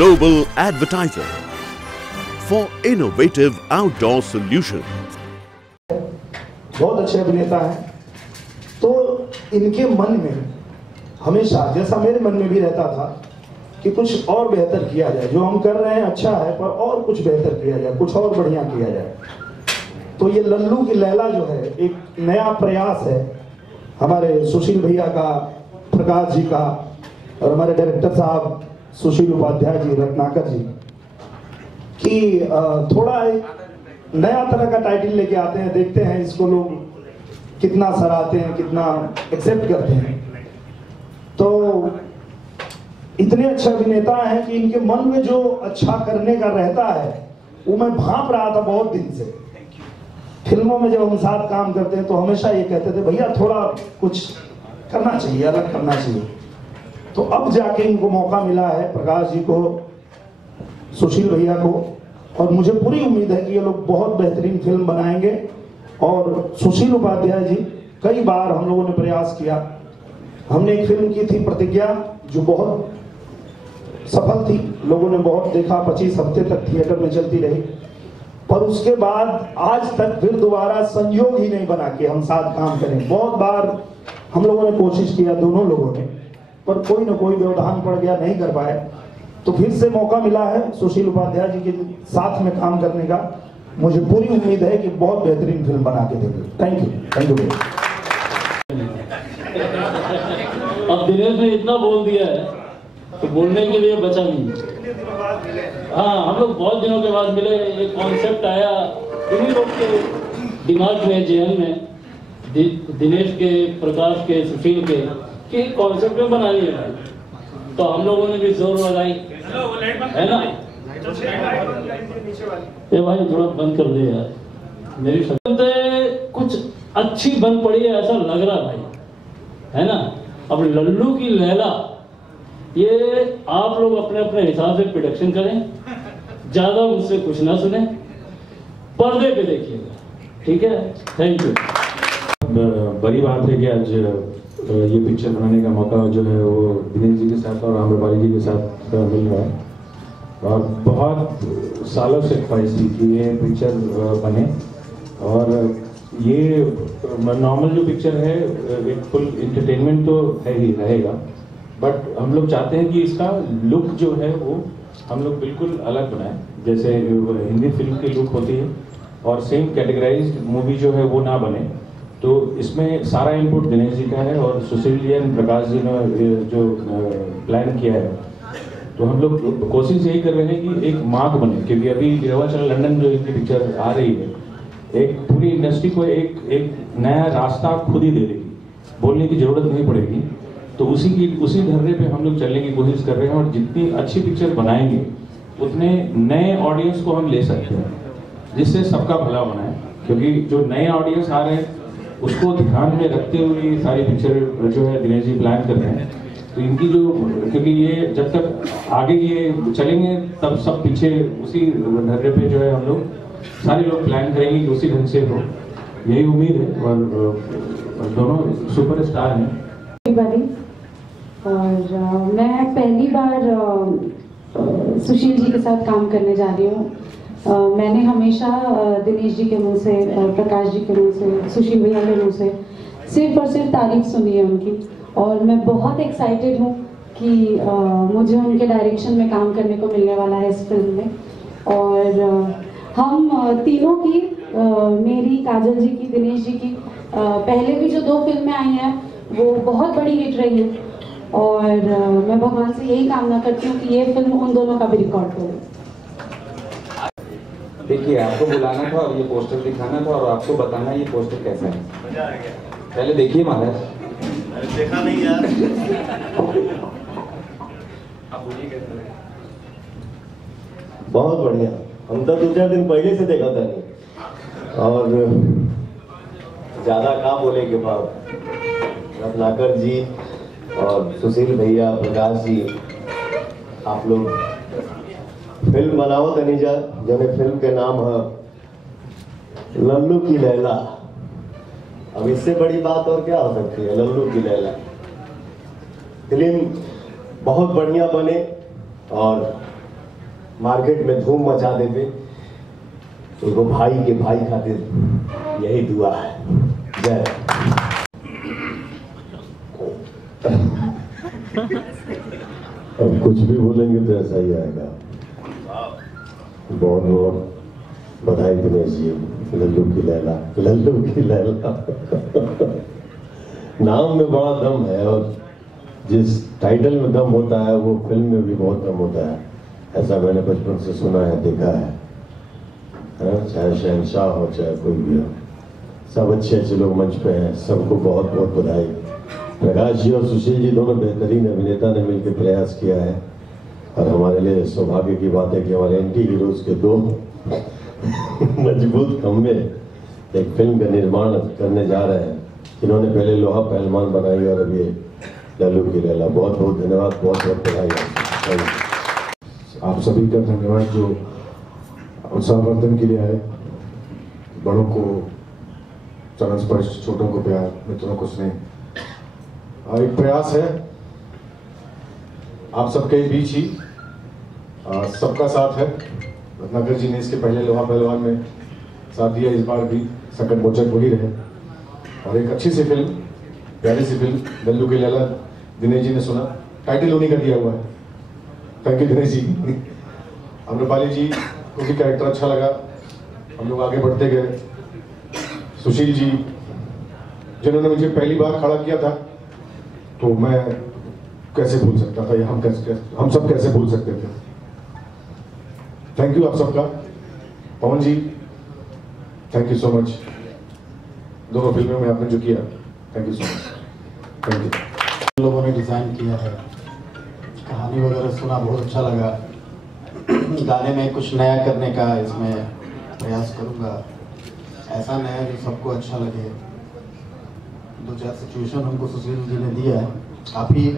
global advertiser for innovative outdoor solution. बहुत अच्छे अभिनेता हैं, तो इनके मन में हमेशा, जैसा मेरे मन में भी रहता था, कि कुछ और बेहतर किया जाए। जो हम कर रहे हैं अच्छा है, पर और कुछ बेहतर किया जाए, कुछ और बढ़िया किया जाए। तो ये लल्लू की लैला जो है एक नया प्रयास है हमारे सुशील भैया का, प्रकाश जी का, और हमारे डायरेक्टर साहब सुशील उपाध्याय जी, रत्नाकर जी, कि थोड़ा एक नया तरह का टाइटल लेके आते हैं। देखते हैं इसको लोग कितना सराहते हैं, कितना एक्सेप्ट करते हैं। तो इतने अच्छे अभिनेता हैं कि इनके मन में जो अच्छा करने का रहता है वो मैं भांप रहा था बहुत दिन से। फिल्मों में जब हम साथ काम करते हैं तो हमेशा ये कहते थे, भैया थोड़ा कुछ करना चाहिए, अलग करना चाहिए। तो अब जाके इनको मौका मिला है, प्रकाश जी को, सुशील भैया को, और मुझे पूरी उम्मीद है कि ये लोग बहुत बेहतरीन फिल्म बनाएंगे। और सुशील उपाध्याय जी, कई बार हम लोगों ने प्रयास किया। हमने एक फिल्म की थी प्रतिज्ञा, जो बहुत सफल थी, लोगों ने बहुत देखा, 25 हफ्ते तक थिएटर में चलती रही। पर उसके बाद आज तक फिर दोबारा संयोग ही नहीं बना कि हम साथ काम करें। बहुत बार हम लोगों ने कोशिश किया, दोनों लोगों ने, पर कोई ना कोई व्यवधान पड़ गया, नहीं कर पाए। तो फिर से मौका मिला है सुशील उपाध्याय जी के साथ में काम करने का। मुझे पूरी उम्मीद है कि बहुत बेहतरीन फिल्म बना के देंगे। थैंक यू भैया। अब दिनेश ने इतना बोल दिया है तो बोलने के लिए बचा नहीं। हाँ, हम लोग बहुत दिनों के बाद मिले। एक कॉन्सेप्ट आया इन्हीं लोग के दिमाग में, जेहन में, दिनेश के, प्रकाश के, सुशील के, कि कॉन्सेप्ट में बनानी है भाई। तो हम लोगों ने भी जोर लगाई, है ना। ये भाई थोड़ा बंद कर दे यार, मेरी शक्ल कुछ अच्छी बन पड़ी है ऐसा लग रहा भाई, है ना। अब लल्लू की लैला, ये आप लोग अपने अपने हिसाब से प्रोडक्शन करें, ज्यादा मुझसे कुछ ना सुने, पर्दे पे देखिएगा, ठीक है। Thank you. बड़ी बात है कि आज ये पिक्चर बनाने का मौका जो है वो दिनेश जी के साथ और आम्रपाली जी के साथ मिल रहा है। और बहुत सालों से ख्वाहिश थी कि ये पिक्चर बने। और ये नॉर्मल जो पिक्चर है एक फुल इंटरटेनमेंट तो है ही रहेगा, बट हम लोग चाहते हैं कि इसका लुक जो है वो हम लोग बिल्कुल अलग बनाएं, जैसे हिंदी फिल्म की लुक होती है, और सेम कैटेगराइज्ड मूवी जो है वो ना बने। तो इसमें सारा इनपुट दिनेश जी का है और सुशील जी और प्रकाश जी ने जो प्लान किया है। तो हम लोग कोशिश यही कर रहे हैं कि एक मार्क बने, क्योंकि अभी हिमाचल लंदन जो इनकी पिक्चर आ रही है, एक पूरी इंडस्ट्री को एक नया रास्ता खुद ही दे देगी, बोलने की जरूरत नहीं पड़ेगी। तो उसी धर्रे पे हम लोग चलने की कोशिश कर रहे हैं, और जितनी अच्छी पिक्चर बनाएंगे उतने नए ऑडियंस को हम ले सकते हैं, जिससे सबका भला होना है। क्योंकि जो नए ऑडियंस आ रहे हैं उसको ध्यान में रखते हुए सारी पिक्चर जो है दिनेश जी प्लान कर रहे हैं। तो इनकी जो, क्योंकि ये जब तक आगे ये चलेंगे तब सब पीछे उसी धर्रे पे जो है हम लोग सारे लोग प्लान करेंगे कि उसी ढंग से हो, यही उम्मीद है। और दोनों सुपरस्टार हैं। और मैं पहली बार सुशील जी के साथ काम करने जा रही हूँ। मैंने हमेशा दिनेश जी के मुंह से, प्रकाश जी के मुंह से, सुशील भैया के मुंह से सिर्फ और सिर्फ तारीफ सुनी है उनकी। और मैं बहुत एक्साइटेड हूँ कि मुझे उनके डायरेक्शन में काम करने को मिलने वाला है इस फिल्म में। और हम तीनों की, मेरी, काजल जी की, दिनेश जी की, पहले भी जो 2 फिल्में आई हैं वो बहुत बड़ी हिट रही है। और मैं भगवान से यही कामना करती हूँ कि ये फिल्म उन दोनों का भी रिकॉर्ड करे। देखिए, आपको बुलाना था और ये पोस्टर दिखाना था और आपको बताना ये पोस्टर कैसा है। मजा आ गया। पहले देखिए महाराज। देखा नहीं यार। आप बोलिए कैसा लगा। बहुत बढ़िया, हम तो 2-4 दिन पहले से देखा था नहीं। और ज्यादा क्या बोलेंगे बाप, रत्नाकर जी और सुशील भैया, प्रकाश जी, आप लोग फिल्म बनाओ तनीजा, जो फिल्म के नाम है लल्लू की लैला। अब इससे बड़ी बात और क्या हो सकती है, लल्लू की लैला। फिल्म बहुत बढ़िया बने और मार्केट में धूम मचा देते। तो वो भाई के भाई खातिर यही दुआ है। जय। अब कुछ भी बोलेंगे तो ऐसा ही आएगा। बहुत बहुत बधाई दिनेश जी, लल्लू की लैला, लल्लू की लैला। नाम में बड़ा दम है और जिस टाइटल में दम होता है वो फिल्म में भी बहुत दम होता है, ऐसा मैंने बचपन से सुना है, देखा है। चाहे शहंशाह हो चाहे कोई भी हो, सब अच्छे अच्छे लोग मंच पे हैं, सबको बहुत बहुत बधाई। प्रकाश जी और सुशील जी दोनों बेहतरीन अभिनेता ने मिलकर प्रयास किया है और हमारे लिए सौभाग्य की बात है कि हमारे एंटी हीरोज के दो मजबूत खंभे एक फिल्म का निर्माण करने जा रहे हैं। इन्होंने पहले लोहा पहलवान बनाई और अब ये लल्लू की लैला। बहुत बहुत धन्यवाद, बहुत बहुत बधाई। आप सभी का धन्यवाद जो उत्साहवर्धन के लिए आए। बड़ों को चरण स्पर्श, छोटों को प्यार, मित्रों को स्नेह। एक प्रयास है आप सबके बीच ही, सबका साथ है। रत्नाकर जी ने इसके पहले लोहा पहलवान में साथ दिया, इस बार भी संकट मोचक वही रहे। और एक अच्छी सी फिल्म, प्यारी सी फिल्म लल्लू की लैला, दिनेश जी ने सुना, टाइटल उन्हीं का दिया हुआ है। Thank you Dinesh ji. अम्रपाली जी को भी कैरेक्टर अच्छा लगा, हम लोग आगे बढ़ते गए। सुशील जी जिन्होंने मुझे पहली बार खड़ा किया था, तो मैं कैसे भूल सकता था, या हम सब कैसे भूल सकते थे। थैंक यू आप सबका। पवन जी थैंक यू सो मच, दोनों फिल्मों में आपने जो किया, thank you so much. Thank you. लोगों ने डिज़ाइन किया है, कहानी वगैरह सुना, बहुत अच्छा लगा। गाने में कुछ नया करने का इसमें प्रयास करूँगा, ऐसा नया जो सबको अच्छा लगे। दो चार सिचुएशन हमको सुशील जी ने दिया है, काफ़ी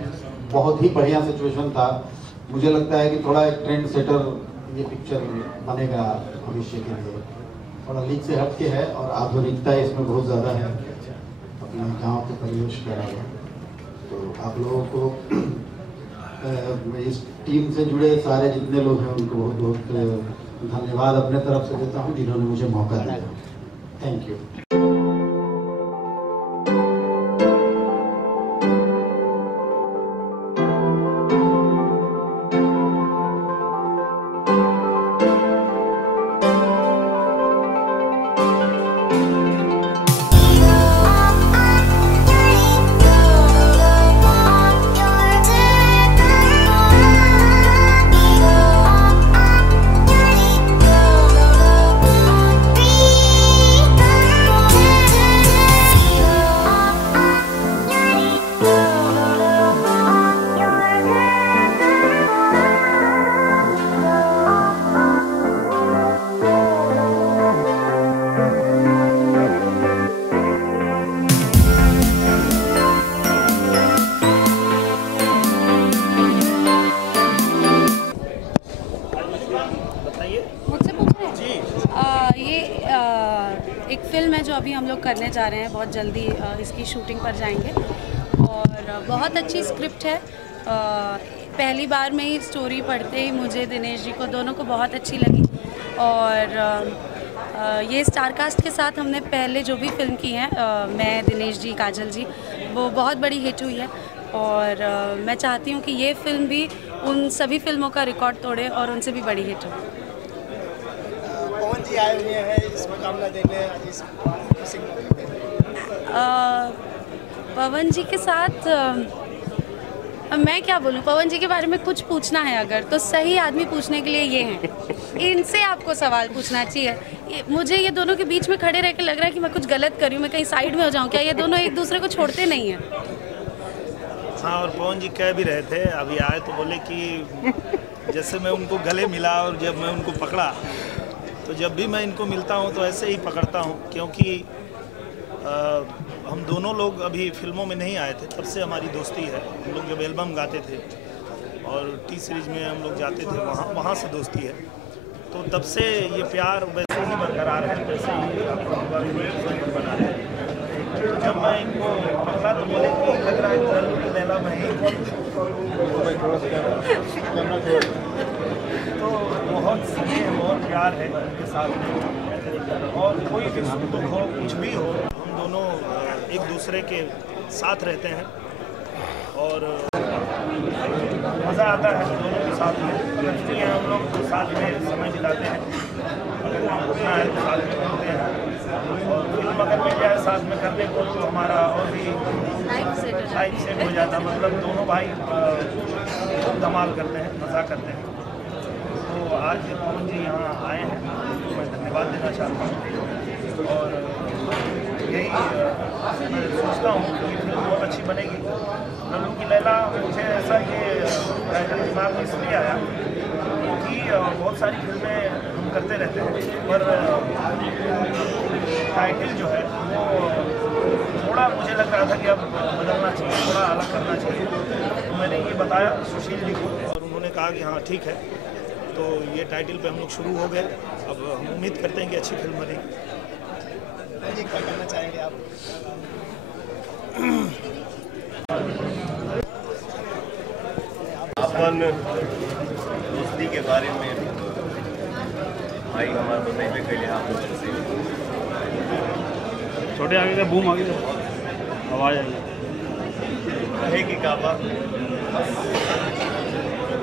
बहुत ही बढ़िया सिचुएशन था। मुझे लगता है कि थोड़ा एक ट्रेंड सेटर ये पिक्चर बनेगा भविष्य के लिए। थोड़ा लीक से हट के है और आधुनिकता इसमें बहुत ज़्यादा है, अपने गांव के परिवेश का है। तो आप लोगों को इस टीम से जुड़े सारे जितने लोग हैं उनको बहुत बहुत धन्यवाद अपने तरफ से देता हूँ, जिन्होंने मुझे मौका दिया। Thank you. एक फ़िल्म है जो अभी हम लोग करने जा रहे हैं, बहुत जल्दी इसकी शूटिंग पर जाएंगे और बहुत अच्छी स्क्रिप्ट है। पहली बार में ही स्टोरी पढ़ते ही मुझे दिनेश जी को दोनों को बहुत अच्छी लगी और ये स्टारकास्ट के साथ हमने पहले जो भी फिल्म की है, मैं, दिनेश जी, काजल जी, वो बहुत बड़ी हिट हुई है और मैं चाहती हूँ कि ये फिल्म भी उन सभी फिल्मों का रिकॉर्ड तोड़े और उनसे भी बड़ी हिट हो। पवन जी आए हुए हैं इस मुकाबला देखने, इस पवन जी के साथ मैं क्या बोलूँ, पवन जी के बारे में कुछ पूछना है अगर, तो सही आदमी पूछने के लिए ये हैं। इनसे आपको सवाल पूछना चाहिए। मुझे ये दोनों के बीच में खड़े रह के लग रहा है कि मैं कुछ गलत कर रही हूँ, मैं कहीं साइड में हो जाऊँ क्या। ये दोनों एक दूसरे को छोड़ते नहीं हैं। हाँ, और पवन जी कह भी रहे थे, अभी आए तो बोले कि जैसे मैं उनको गले मिला और जब मैं उनको पकड़ा, तो जब भी मैं इनको मिलता हूँ तो ऐसे ही पकड़ता हूँ, क्योंकि हम दोनों लोग अभी फिल्मों में नहीं आए थे, तब से हमारी दोस्ती है। हम लोग जब एल्बम गाते थे और टी सीरीज में हम लोग जाते थे, वहाँ से दोस्ती है। तो तब से ये प्यार वैसे ही बरकरार है, वैसे ही बना है। जब मैं इनको पकड़ा तो बोले कि लग रहा है कि लल्लू की लैला में ही। तो बहुत स्नेह बहुत प्यार है उनके साथ में, और कोई भी सुख दुख हो कुछ भी हो हम दोनों एक दूसरे के साथ रहते हैं और मज़ा आता है दोनों के साथ में। लगती है हम लोग साथ में समय बिताते हैं, अगर काम करना है तो साथ में करते हैं, और फिल्म अगर मिल जाए साथ में करने को तो हमारा और भी लाइफ सेट हो जाता। मतलब दोनों भाई धमाल करते हैं, मज़ा करते हैं। तो आज पवन जी यहाँ आए हैं तो मैं धन्यवाद देना चाहता हूँ, और यही मैं सोचता हूँ कि फिल्म बहुत अच्छी बनेगी। लल्लू की लैला मुझे ऐसा ये टाइटल दिमाग में इसलिए आया कि बहुत सारी फिल्में हम करते रहते हैं, पर टाइटल जो है वो थोड़ा मुझे लग रहा था कि अब बदलना चाहिए, थोड़ा अलग करना चाहिए। तो मैंने ये बताया सुशील जी को और उन्होंने कहा कि हाँ ठीक है। तो ये टाइटल पे हम लोग शुरू हो गए। अब हम उम्मीद करते हैं कि अच्छी फिल्म बनेगी। क्या कहना चाहेंगे आप? अपन दोस्ती के बारे में भाई हमारे बताइए पहले आप छोटे आगे का बूम आगे आवाज़ आई कहे कि काबा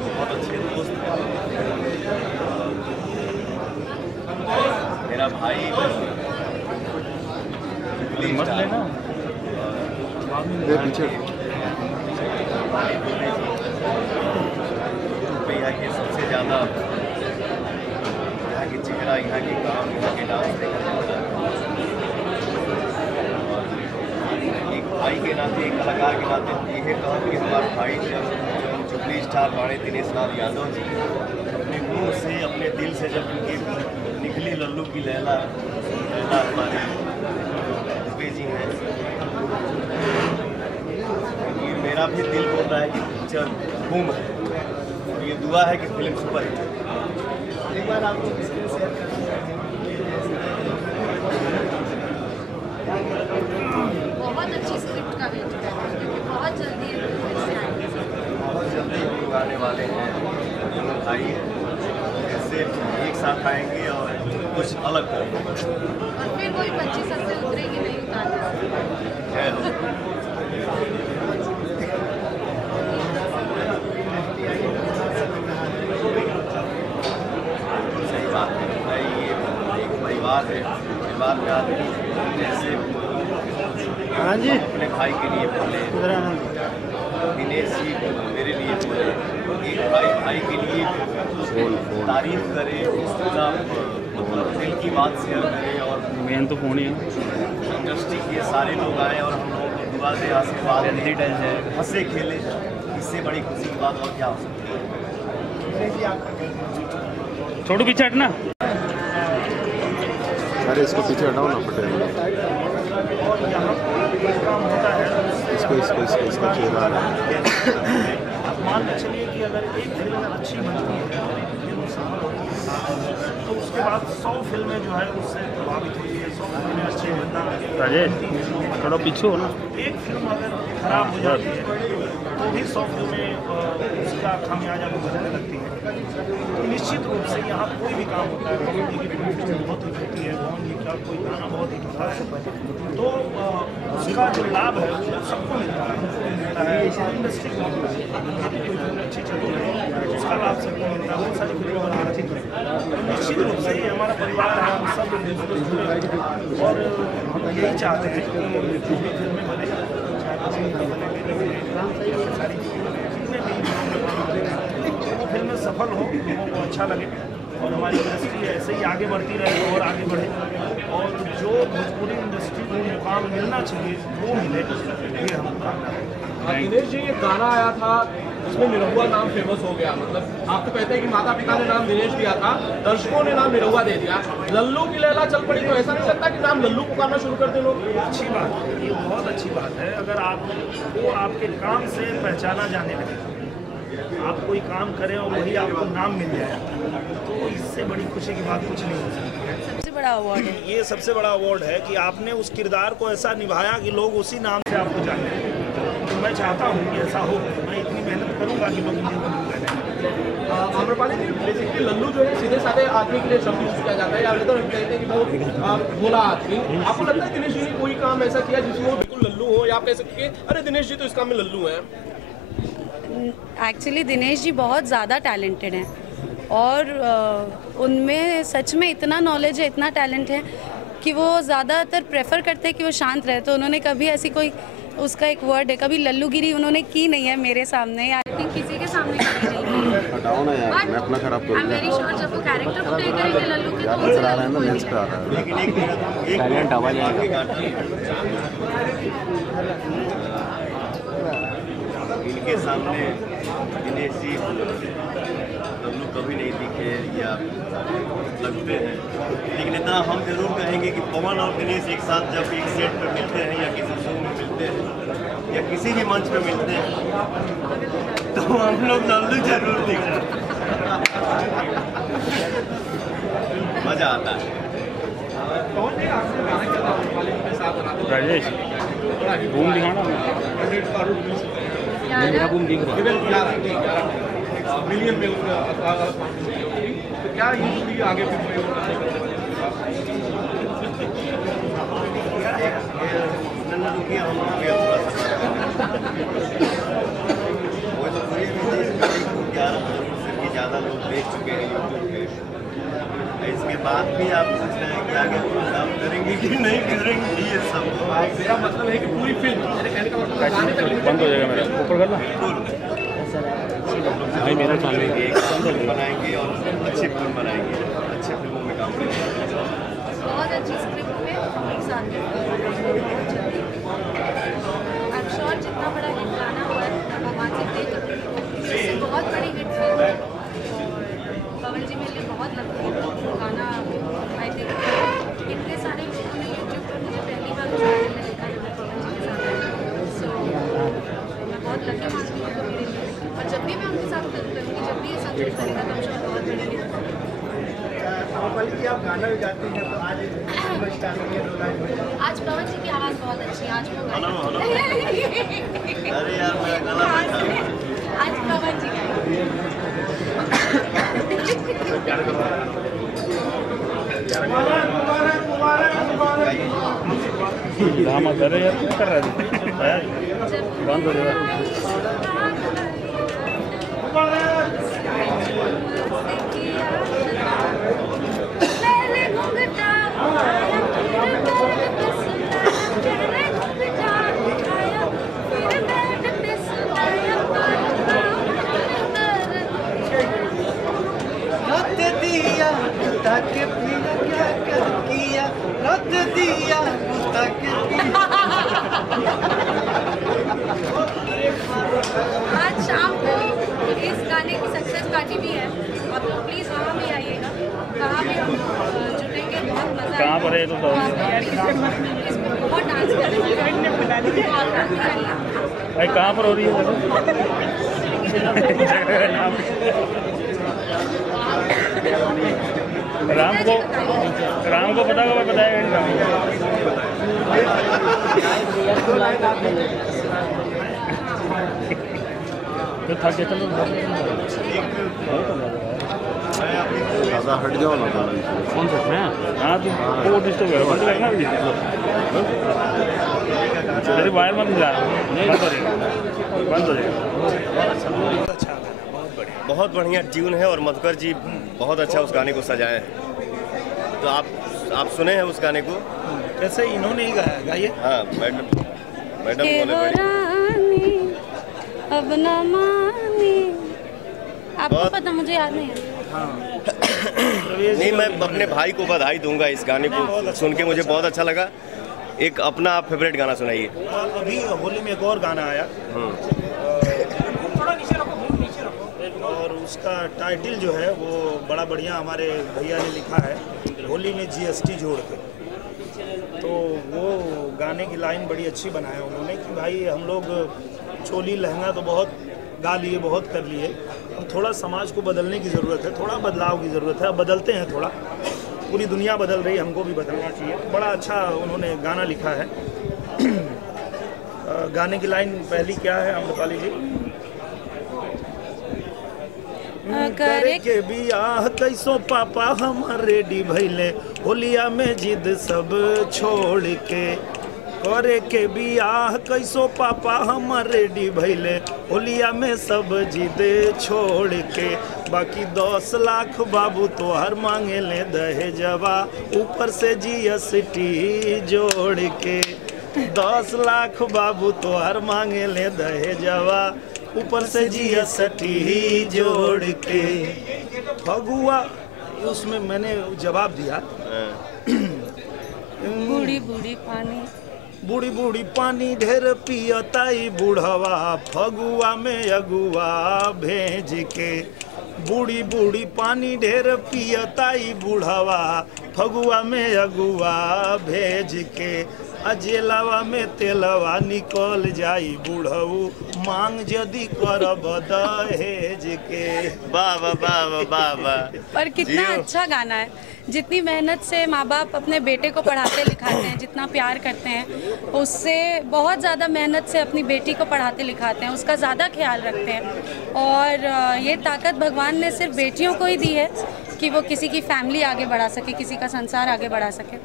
बहुत अच्छे दोस्त मेरा भाई मत लेना पीछे भैया के सबसे ज़्यादा यहाँ की चेहरा, यहाँ के काम, यहाँ के डांस देखा एक भाई के नाते, एक कलाकार के नाते ये कहा कि हमारे भाई जब जुबली स्टार बाणे दिनेश लाल यादव जी अपने मुँह से अपने दिल से जब उनकी निकली लल्लू की लैला, लैला हमारी दुबे जी हैं, मेरा भी दिल बोल रहा है कि पिक्चर घूम है, और ये दुआ है कि फिल्म सुपर हिट। एक बार आपको किसके शेयर बहुत अच्छी स्क्रिप्ट का वेट कर रहे हैं क्योंकि बहुत जल्दी हम लोग आने वाले हैं। दोनों भाई ऐसे एक साथ आएंगे और कुछ अलग करेंगे, और फिर वही 25 से उतरेगी नहीं उतारना। परिवार है, परिवार में आदमी जैसे हाँ जी अपने भाई के लिए बोले, दिनेश जी मेरे लिए बोले, एक भाई भाई के लिए तारीफ करे, उसका मतलब दिल की बात शेयर करे, और मेन तो फोन ही है। इंडस्ट्री के सारे लोग आए और हम लोगों को दुआ से आशीर्वाद है, हंसे खेले, इससे बड़ी खुशी की बात और क्या हो सकती है। छोटू पीछे हटना, अरे इसको पीछे हटाओ ना पटेल, इसको चेहरा मान के चलिए कि अगर एक फिल्म अच्छी बनती है तो उसके बाद 100 फिल्में जो है उससे प्रभावित होती है, 100 फिल्में अच्छी बनना। राजेश थोड़ा पीछे हो ना। एक फिल्म अगर खराब हो जाती है तो भी 100 फिल्में उसका खामियाजा भुगतने लगती है। निश्चित रूप से यहाँ कोई भी काम होता है, पवन जी की फिल्म बहुत हिट होती है, पवन जी का कोई गाना बहुत हिट होता है, तो उसका जो लाभ है वो सबको मिलता है, इंडस्ट्री को मिलता है। कोई फिल्म अच्छी चलती है उसका लाभ सबको मिलता है, बहुत सारी फिल्में बनाती है। तो निश्चित रूप से ये हमारा परिवार है, हम सब जुड़े और हम यही चाहते हैं कि फिल्में बने, सारी फिल्में सफल हो, लोगों को अच्छा लगे और हमारी इंडस्ट्री ऐसे ही आगे बढ़ती रहे और आगे बढ़े, और जो भोजपुरी इंडस्ट्री को मुकाम मिलना चाहिए वो मिले, ये हम कामना है। दिनेश जी ये गाना आया था उसमें निरहुआ नाम फेमस हो गया, मतलब आप तो कहते हैं कि माता पिता ने नाम दिनेश दिया था, दर्शकों ने नाम निरहुआ दे दिया, लल्लू की लैला चल पड़ी, तो ऐसा नहीं लगता कि नाम लल्लू पुकारना शुरू कर दे लोग? अच्छी बात है, ये बहुत अच्छी बात है। अगर आपको आपके काम से पहचाना जाने लगे, आप कोई काम करें और वही आपको नाम मिल जाए, तो इससे बड़ी खुशी की बात कुछ नहीं हो सकती है। सबसे बड़ा बड़ा अवार्ड है। ये सबसे बड़ा अवार्ड है कि आपने उस किरदार को ऐसा निभाया कि लोग उसी नाम से आपको जाने। तो मैं चाहता हूँ कि ऐसा हो, मैं इतनी मेहनत करूँगा कि लोग मुझे लल्लू कहने। आम्रपाली जी, बेसिकली लल्लू जो है सीधे साधे आदमी के लिए शब्द यूज किया जाता है, या तो हम कहते हैं कि वो भोला आदमी। आपको लगता है दिनेश जी ने कोई काम ऐसा किया जिसमें वो बिल्कुल लल्लू हो, या आप कह सकते हैं अरे दिनेश जी तो इस काम में लल्लू हैं? एक्चुअली दिनेश जी बहुत ज़्यादा टैलेंटेड हैं और उनमें सच में इतना नॉलेज है, इतना टैलेंट है कि वो ज़्यादातर प्रेफर करते हैं कि वो शांत रहे। तो उन्होंने कभी ऐसी कोई, उसका एक वर्ड है, कभी लल्लूगिरी उन्होंने की नहीं है मेरे सामने, या आई थिंक किसी के सामने कभी नहीं। हटाओ ना यार, मैं अपना खराब करूँ। मेरी शॉट जब वो कैरेक्टर को प्ले करेंगे लल्लू के, तो उनसे आ रहा है ना, लेंस पे आ रहा है। लेकिन एक टैलेंट आवाज इनके सामने दिनेश जी लल्लू कभी नहीं दिखे या लगते हैं, लेकिन इतना हम जरूर कहेंगे कि पवन और दिनेश एक साथ जब एक सेट पर मिलते हैं या किसी शो में मिलते हैं या किसी भी मंच पे मिलते हैं तो हम लोग लल्लू जरूर दिखते हैं। मजा आता है। राजेश बूम दिखाना, मेरा बूम दिख रहा है मिलियन में तो क्या यूजली आगे ज़्यादा लोग देख चुके हैं यूट्यूब पे, इसके बाद भी आप सोच रहे हैं कि आगे काम करेंगे कि नहीं करेंगे, ये सब मेरा मतलब है कि पूरी फिल्म, मेरे कहने का मतलब बंद हो जाएगा मेरा, ऊपर करना भाई, मेरा चालू है। एक फिल्म बनाएंगे और अच्छी फिल्म बनाएंगे, अच्छी फिल्मों में काम करेंगे। बहुत अच्छी स्क्रिप्ट में एक साथ आई एम श्योर जितना बड़ा हिट गाना हुआ है भगवान से प्रे करूँगी, इससे बहुत बड़ी हिट फिल्म है। पवन जी मेरे लिए बहुत लगते हैं गाना। आई थिंक इतने सारे लोगों ने यूट्यूब पर मुझे पहली बार उस गाने में देखा जब मैं पवन जी के साथ आई। सो मैं बहुत लकी मानती हूँ मेरे लिए, और जब भी मैं उनके साथ फिल्म करूँगी, जब भी ये सब कुछ करेगा तो मुझे बहुत बड़ी हिट आम्रपाली जी, आप गाना भी गाती हैं तो आज पवन जी की आवाज़ बहुत अच्छी है। आज वो अरे यार मेरा गला बैठा है। आज पवन जी ड्रामा कर रहे यार, कर रहा है बंद हो जाएगा। ताके पिया क्या कर किया, रत दिया ताके आज शाम को इस गाने की सक्सेस पार्टी भी है, आप लोग प्लीज़ वहाँ भी आइएगा। वहाँ भी हम जुटेंगे, बहुत मजा आएगा। कहाँ पर है तो इसमें बहुत डांस करेंगे। भाई कहाँ पर हो रही है? राम को पता होगा, बताएगा तो थक गया ज़्यादा हट जाओ ना। कौन सा मैं? हाँ तो वो डिस्टर्ब है, बंद करना भी तेरी वायर मत मिला, बंद हो जाएगा। बहुत बढ़िया ट्यून है और मधुकर जी बहुत अच्छा उस गाने को सजाए हैं। तो आप सुने हैं उस गाने को? कैसे इन्होंने ही गाया? गाइए। हाँ मैडम बोले अब न मानी, आपको पता, मुझे याद नहीं है। नहीं, मैं अपने भाई को बधाई दूंगा इस गाने को सुन के, मुझे बहुत अच्छा लगा। एक अपना आप फेवरेट गाना सुनाइए। अभी होली में एक और गाना आया और उसका टाइटल जो है वो बड़ा बढ़िया हमारे भैया ने लिखा है, होली में GST जोड़ के। तो वो गाने की लाइन बड़ी अच्छी बनाया उन्होंने कि भाई हम लोग चोली लहंगा तो बहुत गा लिए, बहुत कर लिए, अब थोड़ा समाज को बदलने की ज़रूरत है, थोड़ा बदलाव की ज़रूरत है। अब बदलते हैं थोड़ा, पूरी दुनिया बदल रही, हमको भी बदलना चाहिए। बड़ा अच्छा उन्होंने गाना लिखा है। गाने की लाइन पहली क्या है आम्रपाली जी? करे के बियाह कैसो पापा हम रेडी भइले, होलिया में जिद सब छोड़ के। करे के बियाह कैसो पापा हम रेडी भइले, होलिया में सब जिद छोड़ के। बाकी 10 लाख बाबू तो हर मांगे ले दहेजवा, ऊपर से GST जोड़ के। 10 लाख बाबू तो हर मांगे ले दहेजवा, ऊपर से GST जोड़ के। फगुआ उसमें मैंने जवाब दिया, बूढ़ी बूढ़ी पानी, बूढ़ी बूढ़ी पानी ढेर पियताई बूढ़वा, फगुआ में अगुआ भेज के। बूढ़ी बूढ़ी पानी ढेर पियताई बूढ़वा, फगुआ में अगुआ भेज के। अजेलावा में तेलवा निकल जाई बूढ़ऊ, मांग जदी करब दहेज के। बाबा बाबा बाबा। और कितना अच्छा गाना है। जितनी मेहनत से माँ बाप अपने बेटे को पढ़ाते लिखाते हैं, जितना प्यार करते हैं, उससे बहुत ज़्यादा मेहनत से अपनी बेटी को पढ़ाते लिखाते हैं, उसका ज़्यादा ख्याल रखते हैं। और ये ताकत भगवान ने सिर्फ बेटियों को ही दी है कि वो किसी की फैमिली आगे बढ़ा सके, किसी का संसार आगे बढ़ा सके।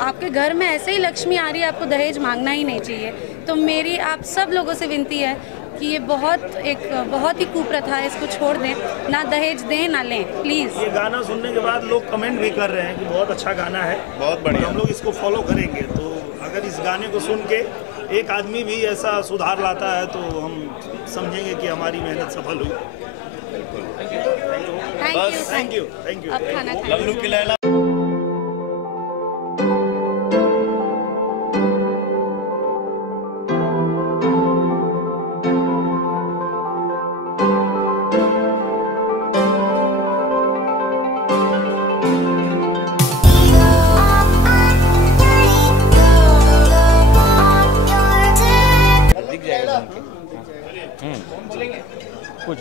आपके घर में ऐसे ही लक्ष्मी आ रही है, आपको दहेज मांगना ही नहीं चाहिए। तो मेरी आप सब लोगों से विनती है कि ये बहुत ही कुप्रथा है, इसको छोड़ दें, ना दहेज दें ना लें, प्लीज़। ये गाना सुनने के बाद लोग कमेंट भी कर रहे हैं कि बहुत अच्छा गाना है, बहुत बढ़िया, हम लोग इसको फॉलो करेंगे। तो अगर इस गाने को सुन के एक आदमी भी ऐसा सुधार लाता है तो हम समझेंगे कि हमारी मेहनत सफल हुई। Thank you. अब खाना लल्लू की लैला।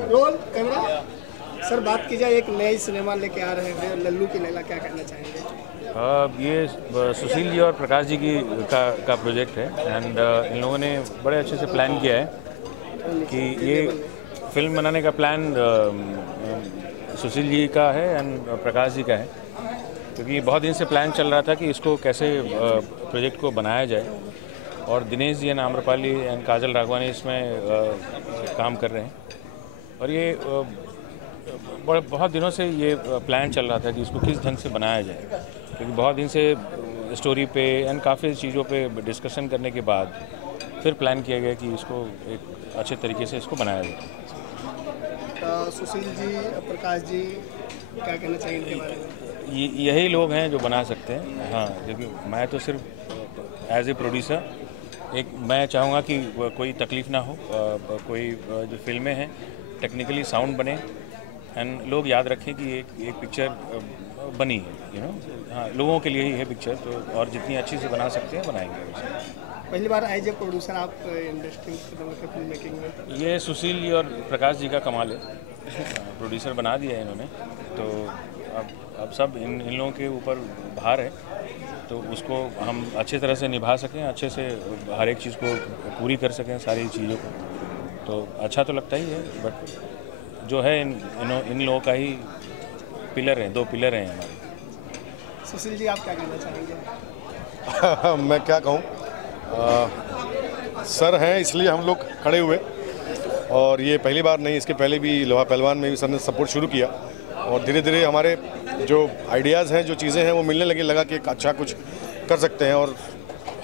Roll camera. सर बात की जाए, एक नई सिनेमा लेके आ रहे हैं लल्लू की लैला, क्या कहना चाहेंगे? ये सुशील जी और प्रकाश जी का प्रोजेक्ट है एंड इन लोगों ने बड़े अच्छे से प्लान किया है कि ये फिल्म बनाने का प्लान सुशील जी का है एंड प्रकाश जी का है, क्योंकि बहुत दिन से प्लान चल रहा था कि इसको कैसे प्रोजेक्ट को बनाया जाए। और दिनेश जी एंड आम्रपाली एंड काजल राघवानी इसमें काम कर रहे हैं। और ये बहुत दिनों से ये प्लान चल रहा था कि इसको किस ढंग से बनाया जाए, क्योंकि बहुत दिन से स्टोरी पे एंड काफ़ी चीज़ों पे डिस्कशन करने के बाद फिर प्लान किया गया कि इसको एक अच्छे तरीके से इसको बनाया जाए। सुशील जी, प्रकाश जी, क्या कहना चाहिए इनके बारे में? यही लोग हैं जो बना सकते हैं। हाँ, क्योंकि मैं तो सिर्फ एज ए प्रोड्यूसर मैं चाहूँगा कि कोई तकलीफ़ ना हो, कोई जो फिल्में हैं टेक्निकली साउंड बने एंड लोग याद रखें कि एक पिक्चर बनी है, हाँ, लोगों के लिए ही है पिक्चर। तो और जितनी अच्छी से बना सकते हैं बनाएंगे उसे। पहली बार एज ए प्रोड्यूसर आप इंडस्ट्री में फिल्म मेकिंग में? ये सुशील जी और प्रकाश जी का कमाल है, प्रोड्यूसर बना दिया है इन्होंने। तो अब सब इन लोगों के ऊपर भार है, तो उसको हम अच्छे तरह से निभा सकें, अच्छे से हर एक चीज़ को पूरी कर सकें, सारी चीज़ों को। तो अच्छा तो लगता ही है, बट जो है इन लोगों का ही पिलर हैं, 2 पिलर हैं हमारे। सुशील जी, आप क्या कहना चाहेंगे? मैं क्या कहूँ, सर हैं इसलिए हम लोग खड़े हुए, और ये पहली बार नहीं, इसके पहले भी लोहा पहलवान में भी सर ने सपोर्ट शुरू किया, और धीरे धीरे हमारे जो आइडियाज़ हैं, जो चीज़ें हैं, वो मिलने लगा कि एक अच्छा कुछ कर सकते हैं। और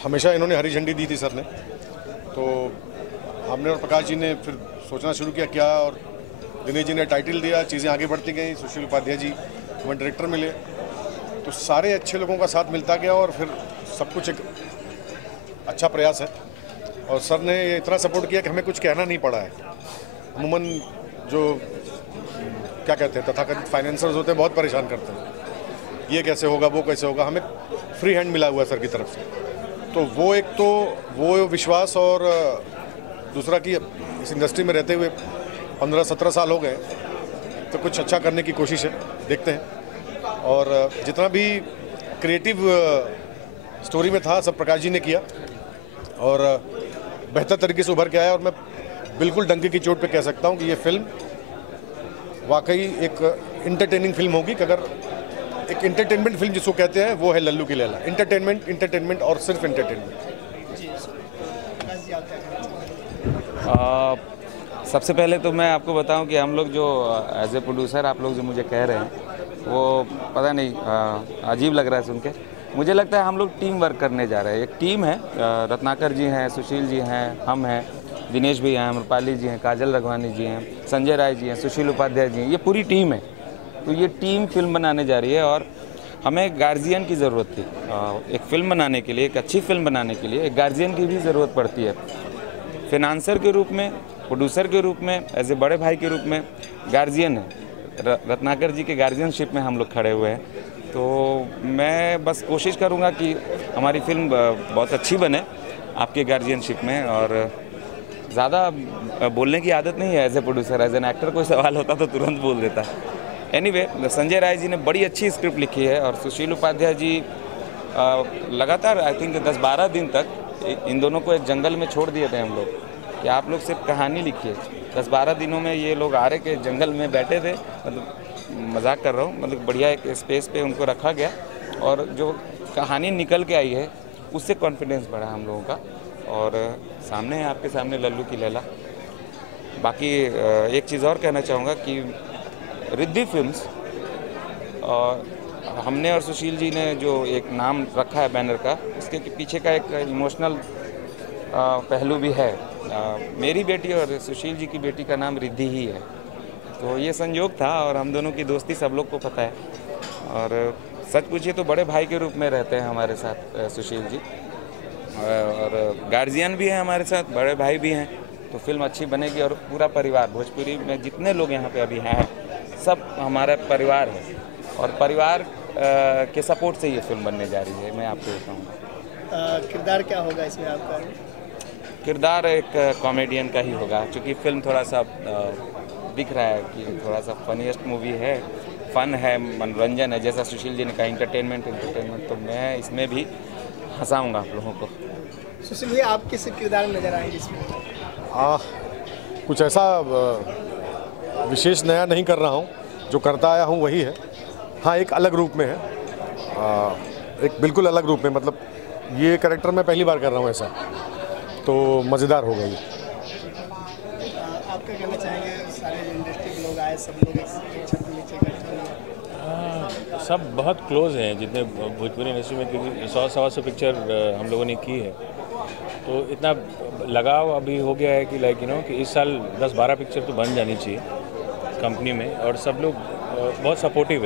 हमेशा इन्होंने हरी झंडी दी थी सर ने, तो हमने और प्रकाश जी ने फिर सोचना शुरू किया क्या, और दिनेश जी ने टाइटल दिया, चीज़ें आगे बढ़ती गई। सुशील उपाध्याय जी हमें डायरेक्टर मिले, तो सारे अच्छे लोगों का साथ मिलता गया और फिर सब कुछ एक अच्छा प्रयास है। और सर ने इतना सपोर्ट किया कि हमें कुछ कहना नहीं पड़ा है। अमूमन जो क्या कहते हैं तथाकथित फाइनेंसर्स होते हैं, बहुत परेशान करते हैं, ये कैसे होगा, वो कैसे होगा। हमें फ्री हैंड मिला हुआ है सर की तरफ से, तो वो एक तो वो विश्वास, और दूसरा कि इस इंडस्ट्री में रहते हुए 15-17 साल हो गए, तो कुछ अच्छा करने की कोशिश है, देखते हैं। और जितना भी क्रिएटिव स्टोरी में था सब प्रकाश जी ने किया और बेहतर तरीके से उभर के आया। और मैं बिल्कुल डंके की चोट पे कह सकता हूँ कि ये फिल्म वाकई एक इंटरटेनिंग फिल्म होगी। कि अगर एक इंटरटेनमेंट फिल्म जिसको कहते हैं वो है लल्लू की लैला। इंटरटेनमेंट और सिर्फ इंटरटेनमेंट। सबसे पहले तो मैं आपको बताऊं कि हम लोग जो एज ए प्रोड्यूसर आप लोग जो मुझे कह रहे हैं वो पता नहीं अजीब लग रहा है सुन के। मुझे लगता है हम लोग टीम वर्क करने जा रहे हैं। एक टीम है, रत्नाकर जी हैं, सुशील जी हैं, हम हैं, दिनेश भी हैं, अमरपाली जी हैं, काजल रघवानी जी हैं, संजय राय जी हैं, सुशील उपाध्याय जी हैं। ये पूरी टीम है। तो ये टीम फिल्म बनाने जा रही है और हमें गार्जियन की ज़रूरत थी। एक फ़िल्म बनाने के लिए, एक अच्छी फिल्म बनाने के लिए एक गार्जियन की भी ज़रूरत पड़ती है। फिनांसर के रूप में, प्रोड्यूसर के रूप में, एज ए बड़े भाई के रूप में गार्जियन है। रत्नाकर जी के गार्जियनशिप में हम लोग खड़े हुए हैं। तो मैं बस कोशिश करूँगा कि हमारी फिल्म बहुत अच्छी बने आपके गार्जियनशिप में। और ज़्यादा बोलने की आदत नहीं है as a producer. As an actor कोई सवाल होता तो तुरंत बोल देता। एनीवे, संजय राय जी ने बड़ी अच्छी स्क्रिप्ट लिखी है और सुशील उपाध्याय जी लगातार आई थिंक 10-12 दिन तक इन दोनों को एक जंगल में छोड़ दिए थे हम लोग कि आप लोग सिर्फ कहानी लिखिए। 10-12 दिनों में ये लोग आरे के जंगल में बैठे थे। मतलब मजाक कर रहा हूँ, मतलब बढ़िया एक स्पेस पे उनको रखा गया और जो कहानी निकल के आई है उससे कॉन्फिडेंस बढ़ा हम लोगों का। और सामने है आपके सामने लल्लू की लैला। बाकी एक चीज़ और कहना चाहूँगा कि रिद्धि फिल्म्स और हमने और सुशील जी ने जो एक नाम रखा है बैनर का, इसके पीछे का एक इमोशनल पहलू भी है। मेरी बेटी और सुशील जी की बेटी का नाम रिद्धि ही है। तो ये संयोग था और हम दोनों की दोस्ती सब लोग को पता है। और सच पूछिए तो बड़े भाई के रूप में रहते हैं हमारे साथ सुशील जी और गार्जियन भी हैं हमारे साथ, बड़े भाई भी हैं। तो फिल्म अच्छी बनेगी और पूरा परिवार, भोजपुरी में जितने लोग यहाँ पे अभी हैं सब हमारा परिवार है और परिवार के सपोर्ट से ये फिल्म बनने जा रही है। मैं आपको बताऊँगा किरदार क्या होगा इसमें आपका? किरदार एक कॉमेडियन का ही होगा, क्योंकि फिल्म थोड़ा सा दिख रहा है कि थोड़ा सा फनीस्ट मूवी है, फन है, मनोरंजन है। जैसा सुशील जी ने कहा इंटरटेनमेंट, तो मैं इसमें भी हंसाऊँगा आप लोगों को। सुशील भैया, आप किस किरदार में नजर आएंगे इसमें? कुछ ऐसा विशेष नया नहीं कर रहा हूँ, जो करता आया हूँ वही है। हाँ, एक अलग रूप में है, एक बिल्कुल अलग रूप में। मतलब ये कैरेक्टर मैं पहली बार कर रहा हूँ ऐसा, तो मज़ेदार होगा ये। आप क्या कहना चाहेंगे? सारे इंडस्ट्री के लोग आए, सब लोग एक छत के नीचे इकट्ठे हुए। सब बहुत क्लोज हैं जितने भोजपुरी इंडस्ट्री में, क्योंकि 100-125 पिक्चर हम लोगों ने की है। तो इतना लगाव अभी हो गया है कि लाइक कि इस साल 10-12 पिक्चर तो बन जानी चाहिए कंपनी में। और सब लोग बहुत सपोर्टिव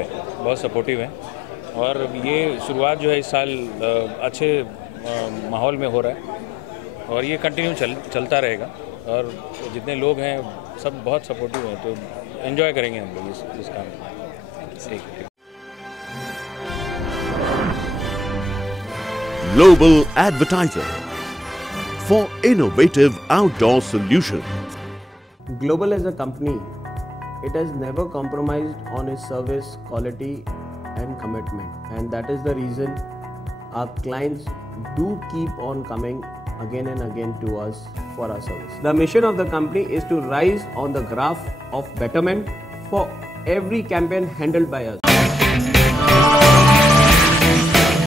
है और ये शुरुआत जो है इस साल अच्छे माहौल में हो रहा है और ये कंटिन्यू चलता रहेगा। और जितने लोग हैं सब बहुत सपोर्टिव हैं, तो एंजॉय करेंगे हम लोग इस काम में। ठीक। Global Advertiser for innovative outdoor solutions. Global as a company, it has never compromised on its service quality and commitment, and that is the reason our clients do keep on coming again and again to us for our service. The mission of the company is to rise on the graph of betterment for every campaign handled by us.